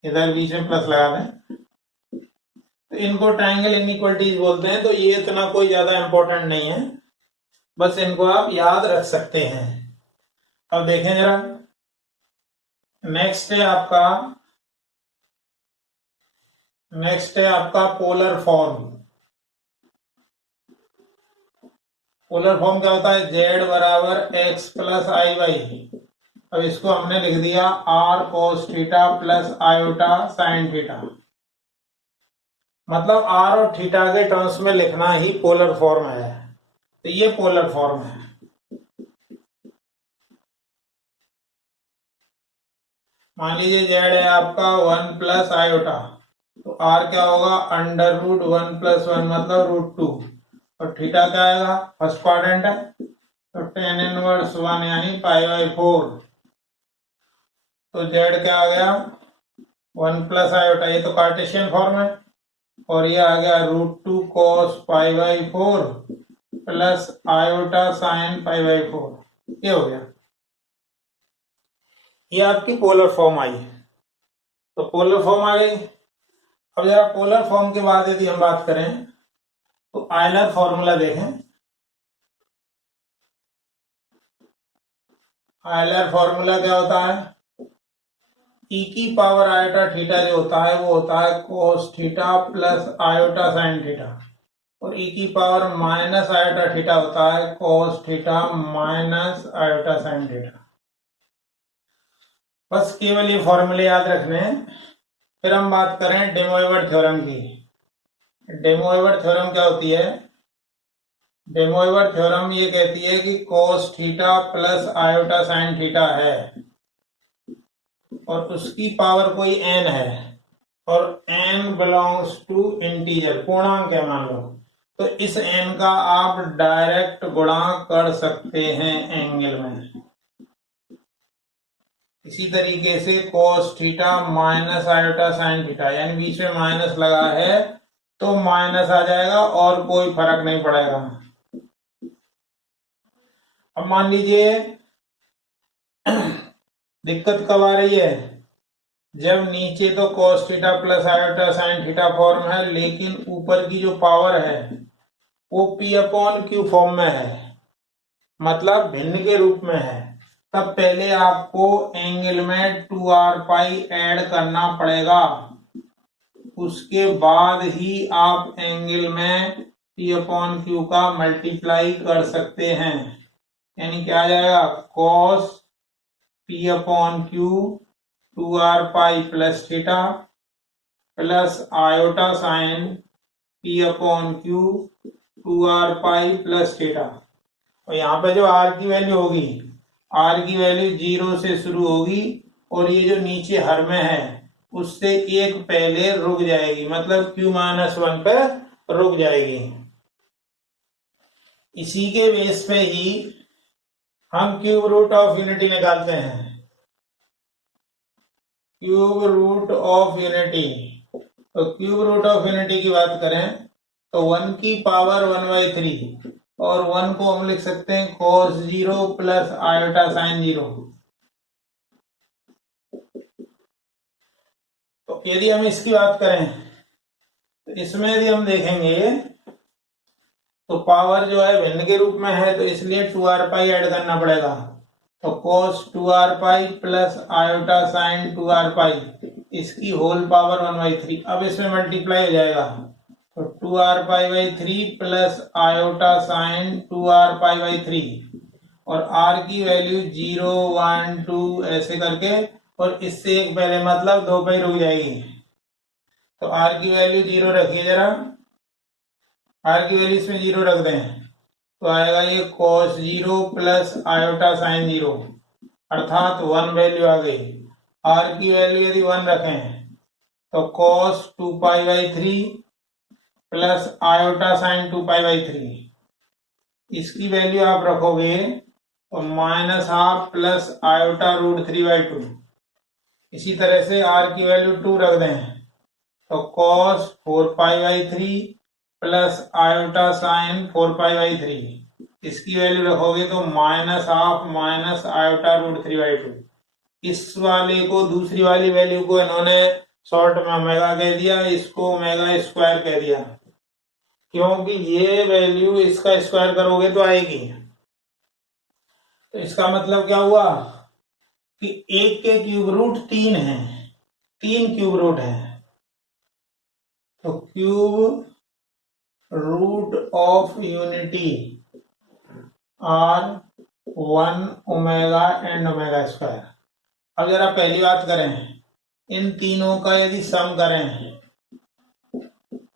इधर बीच में प्लस लगा दें, तो इनको ट्रायंगल इनइक्वालिटीज बोलते हैं। तो ये इतना कोई ज्यादा इंपॉर्टेंट नहीं है, बस इनको आप याद रख सकते हैं। अब देखें जरा, नेक्स्ट है आपका पोलर फॉर्म। पोलर फॉर्म क्या होता है, z बराबर x प्लस आई वाई। अब इसको हमने लिख दिया r cos theta plus iota sine theta, मतलब r और थीटा के टर्म्स में लिखना ही पोलर फॉर्म है। तो ये पोलर फॉर्म है। मान लीजिए z है आपका 1 प्लस आयोटा, तो r क्या होगा, अंडर रूट 1 प्लस 1 मतलब √2, और थीटा क्या आएगा, फर्स्ट क्वाड्रेंट है, तो tan इनवर्स 1 यानी π/4। तो z क्या आ गया, 1 प्लस आयोटा, ये तो कार्टेशियन फॉर्म है, और ये आ गया √2 cos π/4 प्लस आयोटा साइन π/4, ये हो गया। ये आपकी पोलर फॉर्म आई। तो पोलर फॉर्म आ गई। अब जरा पोलर फॉर्म के बाद यदि हम बात करें तो आयलर फॉर्मूला देखें। आयलर फॉर्मूला क्या होता है, e की पावर आयोटा थीटा जो होता है वो होता है cos theta plus iota sine theta, और e की पावर माइनस आयोटा थीटा होता है cos theta minus iota sine theta. बस केवल ये फॉर्मूले याद रखने हैं। फिर हम बात करें डे मोइवर थ्योरम की। डे मोइवर थ्योरम क्या होती है, डे मोइवर थ्योरम ये कहती है कि cos theta plus iota sine theta है और उसकी पावर कोई n है और n बिलोंग्स टू इंटीजर, पूर्णांक है मान लो, तो इस n का आप डायरेक्ट गुणा कर सकते हैं एंगल में। इसी तरीके से cos theta minus iota sine theta, यानी बीच में माइनस लगा है तो माइनस आ जाएगा और कोई फर्क नहीं पड़ेगा। अब मान लीजिए दिक्कत कब आ रही है? जब नीचे तो cos theta plus iota sine theta form है, लेकिन ऊपर की जो पावर है वो P अपॉन Q फॉर्म में है, मतलब भिन्न के रूप में है। तब पहले आपको एंगल में 2r पाई ऐड करना पड़ेगा, उसके बाद ही आप एंगल में P अपॉन Q का मल्टीप्लाई कर सकते हैं। यानी क्या आ जाएगा? cos P upon Q 2r pi plus theta plus iota sign P upon Q 2r pi plus theta. और यहाँ पे जो r की वैल्यू होगी, r की वैल्यू 0 से शुरू होगी और ये जो नीचे हर में है उससे एक पहले रुक जाएगी, मतलब q माइनस 1 पे रुक जाएगी। इसी के बेस पे ही हम क्यूब रूट ऑफ यूनिटी निकालते हैं। क्यूब रूट ऑफ यूनिटी, तो क्यूब रूट ऑफ यूनिटी की बात करें तो 1 की पावर 1/3 और 1 को हम लिख सकते हैं cos 0 प्लस आयोटा साइन 0। तो यदि हम इसकी बात करें तो इसमें यदि हम देखेंगे तो पावर जो है भिन्न के रूप में है, तो इसलिए 2r पाई ऐड करना पड़ेगा। तो cos 2r pi plus iota sign 2r पाई, इसकी होल पावर 1/3। अब इसमें मल्टीप्लाई हो जाएगा तो 2r pi by 3 plus iota sign 2r pi by 3, और r की वैल्यू 0 1 2 ऐसे करके, और इससे एक पहले मतलब 2 पे रुक जाएगी। तो r की वैल्यू 0 रखिए जरा, r की वैल्यू इसमें 0 रख दें तो आएगा ये cos 0 प्लस आयोटा साइन 0, अर्थात 1 वैल्यू आ गई। r की वैल्यू यदि 1 रखें तो cos 2 pi by 3 plus iota sine 2 pi by 3, इसकी वैल्यू आप रखोगे तो minus half plus iota root 3/2। इसी तरह से r की वैल्यू 2 रख दें तो cos 4 pi by 3 plus iota sine 4 pi by 3, इसकी वैल्यू रखोगे तो minus half minus iota root 3/2। इस वाले को, दूसरी वाली वैल्यू को इन्होंने शॉर्ट में ओमेगा कह दिया, इसको ओमेगा स्क्वायर कह दिया, क्योंकि ये वैल्यू इसका स्क्वायर करोगे तो आएगी। तो इसका मतलब क्या हुआ कि एक के क्यूब रूट 3 है, 3 क्यूब रूट है। तो cube root of unity are 1 omega and omega square. अब जरा पहली बात करें, इन तीनों का यदि सम करें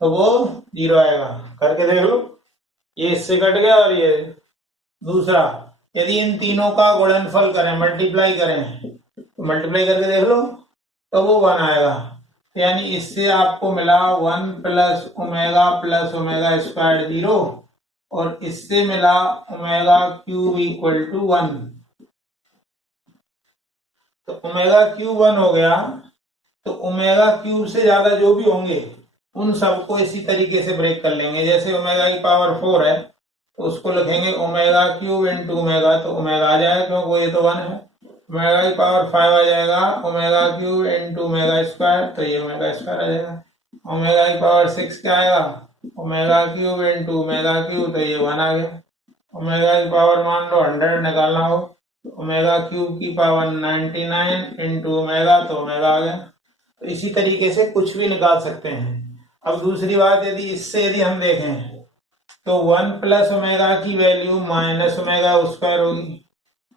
तो वो 0 आएगा। करके देख लो, ये इससे कट गया और ये दूसरा। यदि इन तीनों का गुणनफल करें, मल्टीप्लाई करें, तो मल्टीप्लाई करके देख लो तो वो 1 आएगा। यानी इससे आपको मिला 1 प्लस ओमेगा स्क्वायर 0, और इससे मिला ओमेगा क्यूब इक्वल टू 1। तो ओमेगा क्यूब 1 हो गया, तो ओमेगा क्यूब से ज्यादा जो भी होंगे उन सबको इसी तरीके से ब्रेक कर लेंगे। जैसे ओमेगा की पावर 4 है तो उसको लिखेंगे ओमेगा क्यूब इंटू ओमेगा, तो ओमेगा आ जाएगा क्योंकि ये तो 1 है। ओमेगा की पावर 5 आ जाएगा omega cube into omega square, तो ये ओमेगा स्क्वायर आ जाएगा। ओमेगा की पावर 6 क्या आएगा? Omega cube into omega cube, तो ये 1 आ गया। ओमेगा की पावर मान लो 100 निकालना हो, ओमेगा क्यूब की पावर 99 इंटू ओमेगा, तो ओमेगा आ गया। तो इसी तरीके से कुछ भी निकाल सकते हैं। अब दूसरी बात, यदि हम देखें तो 1 प्लस ओमेगा की वैल्यू माइनस ओमेगा स्क्वायर होगी,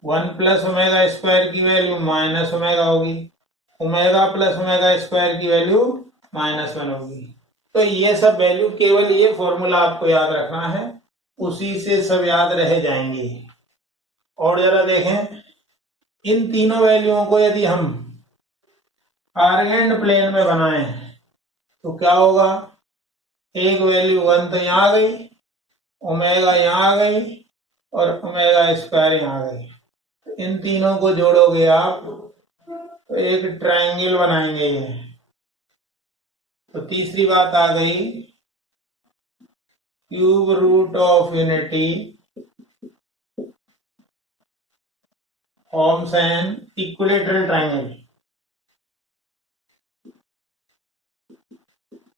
1 प्लस ओमेगा स्क्वायर की वैल्यू माइनस ओमेगा होगी, ओमेगा प्लस ओमेगा स्क्वायर की वैल्यू -1 होगी। तो ये सब वैल्यू, केवल ये फॉर्मूला आपको याद रखना है, उसी से सब याद रह जाएंगे। और जरा देखें, इन तीनों वैल्यूओं को यदि हम आर्गेंड प्लेन में बनाएं तो क्या होगा? एक वैल्यू 1 तो यहाँ आ गई, ओमेगा यहाँ आ गई, और ओमेगा स्क्वायर यहाँ आ गई। तो इन तीनों को जोड़ोगे आप तो एक ट्रायंगल बनाएंगे ये। तो तीसरी बात आ गई, cube root of unity forms an equilateral triangle,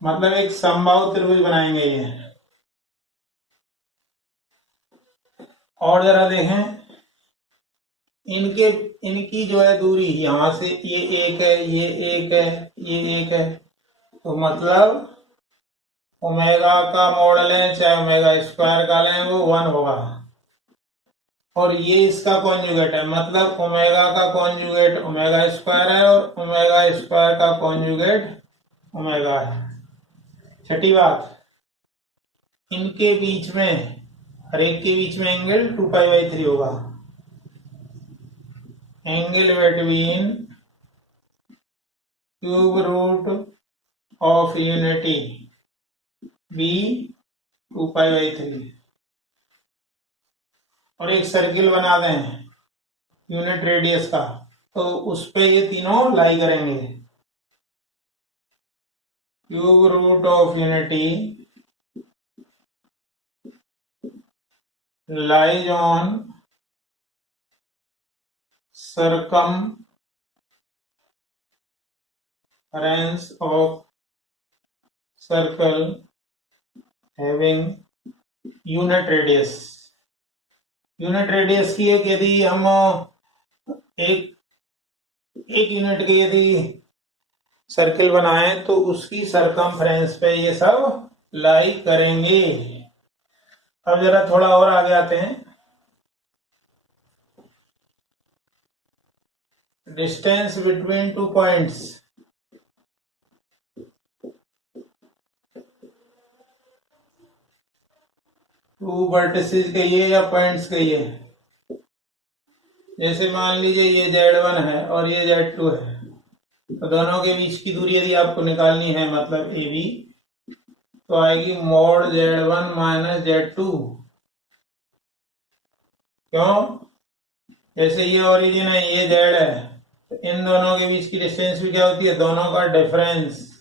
मतलब एक समबाहु त्रिभुज बनाएंगे ये। और जरा देखें इनके इनकी जो है दूरी यहां से ये एक है, ये एक है, ये एक है, तो मतलब ओमेगा का मॉडल है चाहे ओमेगा स्क्वायर का लें वो 1 होगा। और ये इसका कॉन्जुगेट है, मतलब ओमेगा का कॉन्जुगेट ओमेगा स्क्वायर है और ओमेगा स्क्वायर का कॉन्जुगेट ओमेगा है। छठी बात, इनके बीच में हर एक के बीच में एंगल 2π/3 होगा। Angle between cube root of unity be 2π/3। और एक सर्किल बना दें यूनिट रेडियस का, तो उस पे ये तीनों लाई करेंगे। Cube root of unity lies on circumference of circle having unit radius। Unit radius की एक यदि हम एक यूनिट की यदि सर्किल बनाए तो उसकी सरकमफ्रेंस पे ये सब लाई करेंगे। अब जरा थोड़ा और आगे आते हैं। Distance between two points, two vertices कहिए या पॉइंट्स कहिए। जैसे मान लीजिए ये Z1 है और ये Z2 है, तो दोनों के बीच की दूरी यदि आपको निकालनी है मतलब AB, तो आएगी mod Z1 माइनस Z2। क्यों? जैसे ये ओरिजिन है ये Z है, तो इन दोनों के बीच की डिस्टेंस भी क्या होती है, दोनों का डिफरेंस।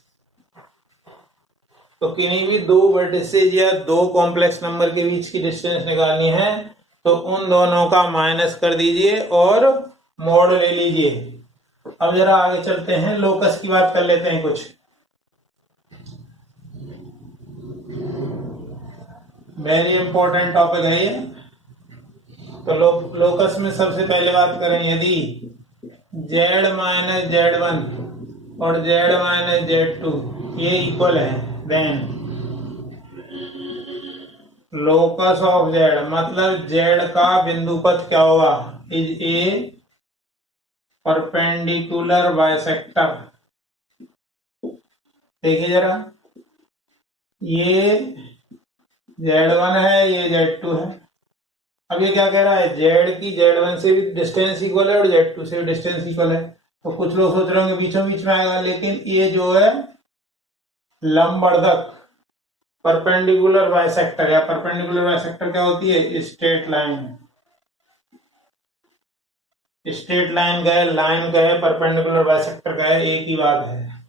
तो किन्हीं भी दो वर्टिसेज या दो कॉम्प्लेक्स नंबर के बीच की डिस्टेंस निकालनी है तो उन दोनों का माइनस कर दीजिए और मोड ले लीजिए। अब जरा आगे चलते हैं, लोकस की बात कर लेते हैं कुछ। वेरी इंपॉर्टेंट टॉपिक है ये। तो लोकस में सबसे पहले बात करें, यदि Z माइनस Z1 और Z माइनस Z2 ये इक्वल है, देन लोकस ऑफ Z मतलब Z का बिंदु पथ क्या होगा, इज ए परपेंडिकुलर बाइसेक्टर। देखिए जरा, ये Z1 है ये Z2 है। अब ये क्या कह रहा है, Z की Z1 से भी डिस्टेंस इक्वल है और Z2 से भी डिस्टेंस इक्वल है। तो कुछ लोग सोच रहे होंगे बीचों बीच में आएगा, लेकिन ये जो है लंबवर्धक परपेंडिकुलर बाइसेक्टर, या परपेंडिकुलर बाइसेक्टर क्या होती है, स्ट्रेट लाइन। स्ट्रेट लाइन कहे, लाइन कहे, परपेंडिकुलर बाइसेक्टर कहे, एक ही बात है।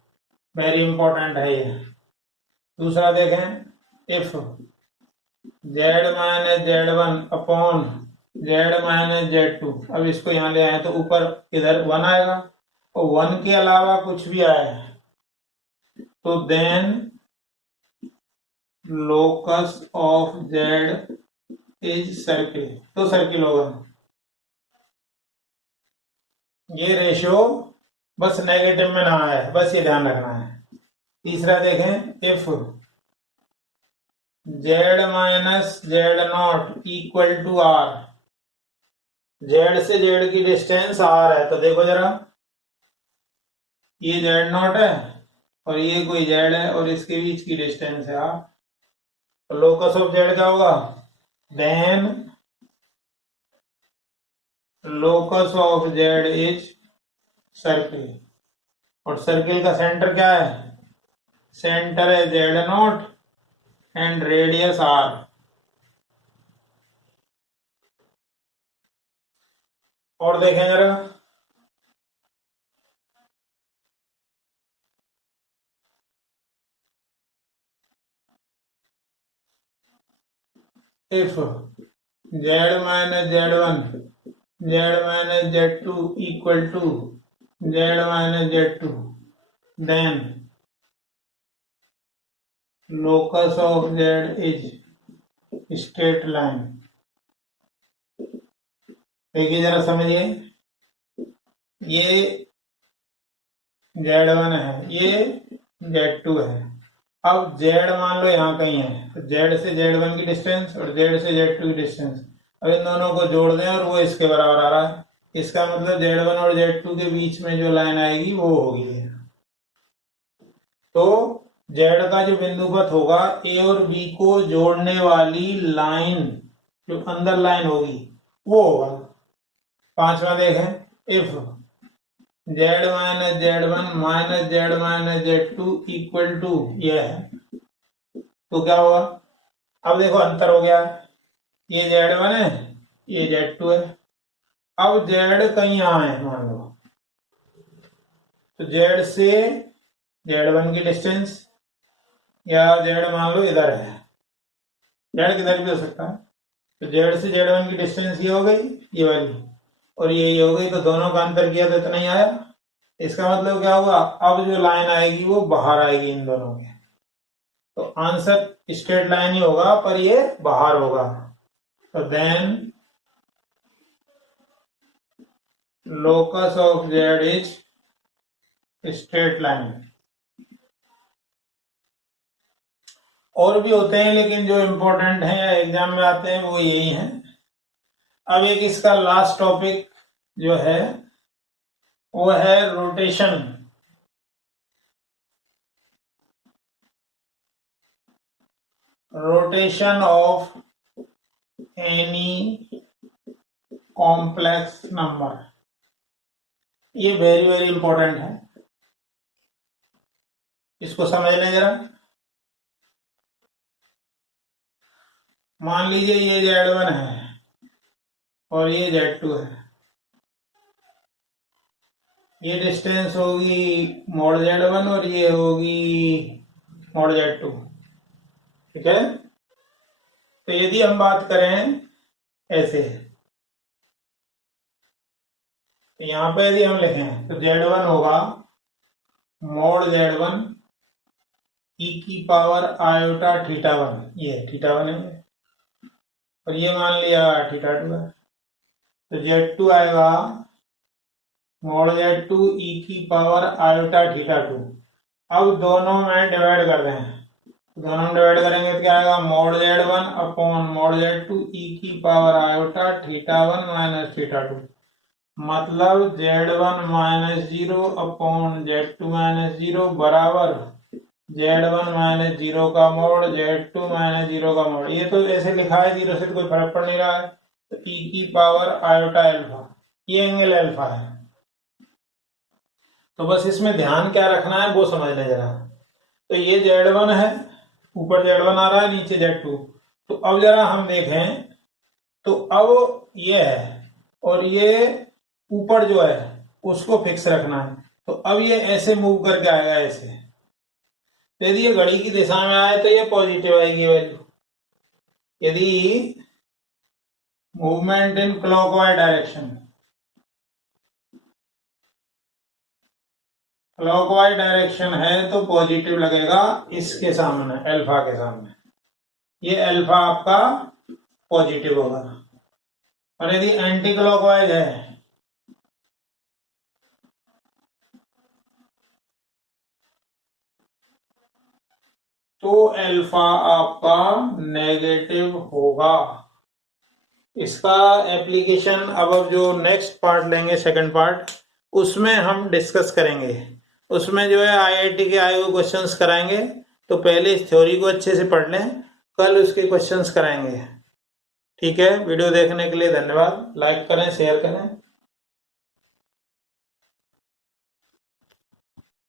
वेरी इंपॉर्टेंट है ये। दूसरा देखें, if Z minus Z1 upon Z minus Z2, अब इसको यहां ले आए तो ऊपर इधर 1 आएगा और 1 के अलावा कुछ भी आए तो then locus of Z is circle, तो सर्किल होगा। ये रेशियो बस नेगेटिव में ना आए, बस ये ध्यान रखना है। तीसरा देखें, if Z minus Z0 equal to R, Z से Z की डिस्टेंस R है, तो देखो जरा, ये Z0 है और ये कोई Z है और इसके बीच की डिस्टेंस है R, तो लोकस ऑफ Z क्या होगा, then locus of Z is circle. और सर्किल का सेंटर क्या है, सेंटर है Z0 एंड रेडियस R। और देखें जरा, if Z minus Z1 z minus z2 equal to z minus z2, then locus of z is straight line। देखिए जरा समझिए, ये z1 है, ये z2 है। अब z मान लो यहाँ कहीं है, तो z से z1 की डिस्टेंस और z से z2 की डिस्टेंस, अब इन दोनों को जोड़ दें और वो इसके बराबर आ रहा है। इसका मतलब z1 और z2 के बीच में जो लाइन आएगी वो होगी है। तो z का जो बिंदुपथ होगा, a और b को जोड़ने वाली लाइन, जो अंदर लाइन होगी वो होगा। पांचवा देखें, if z minus z1 minus z minus z2 equal to यह है, तो क्या होगा? अब देखो अंतर हो गया, ये z1 है, ये z2 है। अब z कहीं यहाँ है मान लो, तो z से z1 की डिस्टेंस, या z मान लो इधर है, z किधर भी हो सकता है, तो z से z1 की डिस्टेंस ये हो गई, ये वाली, और ये हो गई, तो दोनों का अंतर किया तो इतना ही आया। इसका मतलब क्या होगा? अब जो लाइन आएगी वो बाहर आएगी इन दोनों के, तो आंसर स्ट्रेट लाइन ही होगा पर ये बाहर होगा। तो then locus of z is straight line. और भी होते हैं लेकिन जो इंपॉर्टेंट है एग्जाम में आते हैं वो यही है। अब एक इसका लास्ट टॉपिक जो है वो है rotation. Rotation of any complex number, ये वेरी वेरी इंपॉर्टेंट है, इसको समझ लें जरा। मान लीजिए ये z1 है और ये z2 है, ये डिस्टेंस होगी मोड z1 और ये होगी मोड z2, ठीक है। तो यदि हम बात करें ऐसे, तो यहां पे यदि हम लिखें तो z1 होगा मोड z1 e की पावर आयोटा θ1, ये θ1 है, और ये मान लिया θ2 है, तो z2 आएगा मोड z2 e की पावर आयोटा θ2। अब दोनों में डिवाइड कर दें, दोनों में डिवाइड करेंगे तो क्या आएगा? Mode z1 upon mode z2 e की पावर आयोटा θ1 माइनस θ2, मतलब z1 minus 0 upon z2 minus 0 बराबर z1 माइनस 0 का मोड z2 माइनस 0 का मोड। ये तो ऐसे लिखा है 0 से तो कोई फर्क पड़ नहीं रहा है, तो e की पावर आयोटा अल्फा, ये एंगल अल्फा है। तो बस इसमें ध्यान क्या रखना है वो समझ लें जरा। तो ये z1 है, ऊपर z1 आ रहा है, नीचे z2। तो अब जरा हम देखें, तो अब ये है और ये ऊपर जो है उसको फिक्स रखना है, तो अब ये ऐसे मूव करके आएगा ऐसे। यदि ये घड़ी की दिशा में आए तो ये पॉजिटिव आएगी वैल्यू, यदि movement in clockwise direction, clockwise direction है तो पॉजिटिव लगेगा इसके सामने, अल्फा के सामने, ये अल्फा आपका पॉजिटिव होगा। और यदि एंटी क्लॉकवाइज है तो अल्फा आपका नेगेटिव होगा। इसका एप्लीकेशन अब जो नेक्स्ट पार्ट लेंगे, सेकंड पार्ट, उसमें हम डिस्कस करेंगे। उसमें जो है आईआईटी के आए हुए क्वेश्चंस कराएंगे, तो पहले इस थ्योरी को अच्छे से पढ़ लें, कल उसके क्वेश्चंस कराएंगे। ठीक है, वीडियो देखने के लिए धन्यवाद। लाइक करें, शेयर करें।